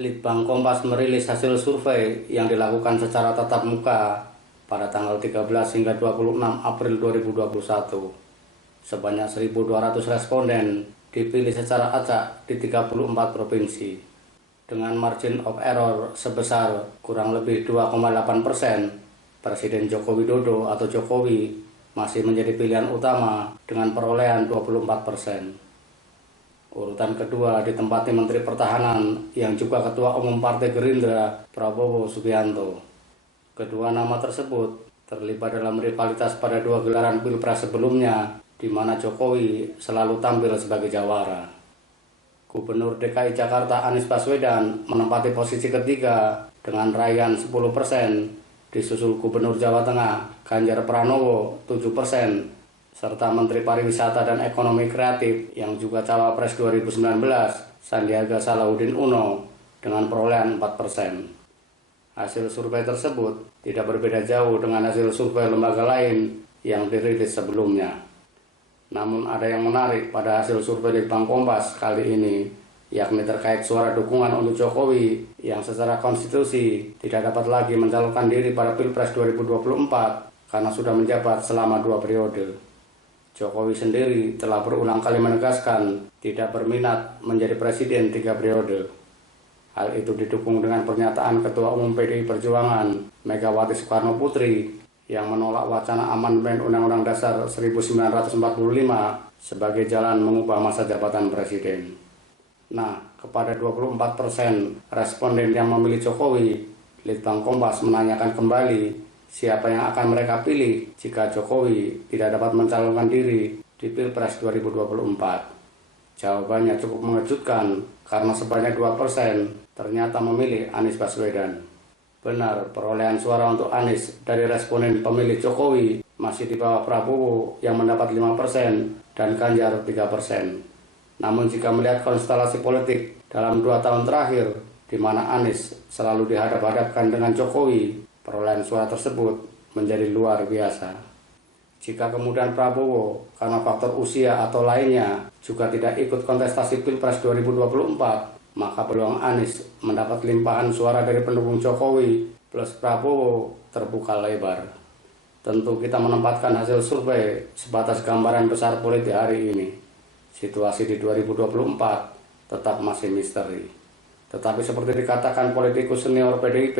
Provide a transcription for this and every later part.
Litbang Kompas merilis hasil survei yang dilakukan secara tatap muka pada tanggal 13 hingga 26 April 2021. Sebanyak 1.200 responden dipilih secara acak di 34 provinsi. Dengan margin of error sebesar kurang lebih 2,8%, Presiden Joko Widodo atau Jokowi masih menjadi pilihan utama dengan perolehan 24%. Urutan kedua ditempati Menteri Pertahanan yang juga Ketua Umum Partai Gerindra, Prabowo Subianto. Kedua nama tersebut terlibat dalam rivalitas pada dua gelaran Pilpres sebelumnya, di mana Jokowi selalu tampil sebagai jawara. Gubernur DKI Jakarta Anies Baswedan menempati posisi ketiga dengan raihan 10%, disusul Gubernur Jawa Tengah Ganjar Pranowo 7%, serta Menteri Pariwisata dan Ekonomi Kreatif yang juga Cawapres 2019 Sandiaga Salahuddin Uno dengan perolehan 4%. Hasil survei tersebut tidak berbeda jauh dengan hasil survei lembaga lain yang dirilis sebelumnya. Namun ada yang menarik pada hasil survei Litbang Kompas kali ini, yakni terkait suara dukungan untuk Jokowi yang secara konstitusi tidak dapat lagi mencalonkan diri pada Pilpres 2024 karena sudah menjabat selama 2 periode. Jokowi sendiri telah berulang kali menegaskan tidak berminat menjadi presiden 3 periode. Hal itu didukung dengan pernyataan Ketua Umum PDI Perjuangan Megawati Soekarno Putri yang menolak wacana amandemen Undang-Undang Dasar 1945 sebagai jalan mengubah masa jabatan presiden. Nah, kepada 24% responden yang memilih Jokowi, Litbang Kompas menanyakan kembali siapa yang akan mereka pilih jika Jokowi tidak dapat mencalonkan diri di Pilpres 2024. Jawabannya cukup mengejutkan karena sebanyak 2% ternyata memilih Anies Baswedan. Benar, perolehan suara untuk Anies dari responden pemilih Jokowi masih di bawah Prabowo yang mendapat 5% dan Ganjar 3%. Namun jika melihat konstelasi politik dalam 2 tahun terakhir, di mana Anies selalu dihadap-hadapkan dengan Jokowi, perolehan suara tersebut menjadi luar biasa. Jika kemudian Prabowo karena faktor usia atau lainnya juga tidak ikut kontestasi Pilpres 2024, maka peluang Anies mendapat limpahan suara dari pendukung Jokowi plus Prabowo terbuka lebar. Tentu kita menempatkan hasil survei sebatas gambaran besar politik hari ini. Situasi di 2024 tetap masih misteri. Tetapi seperti dikatakan politikus senior PDIP,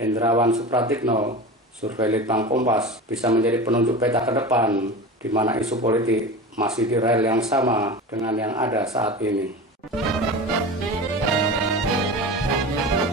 Hendrawan Supratikno, survei Litbang Kompas bisa menjadi penunjuk peta ke depan, di mana isu politik masih di rel yang sama dengan yang ada saat ini.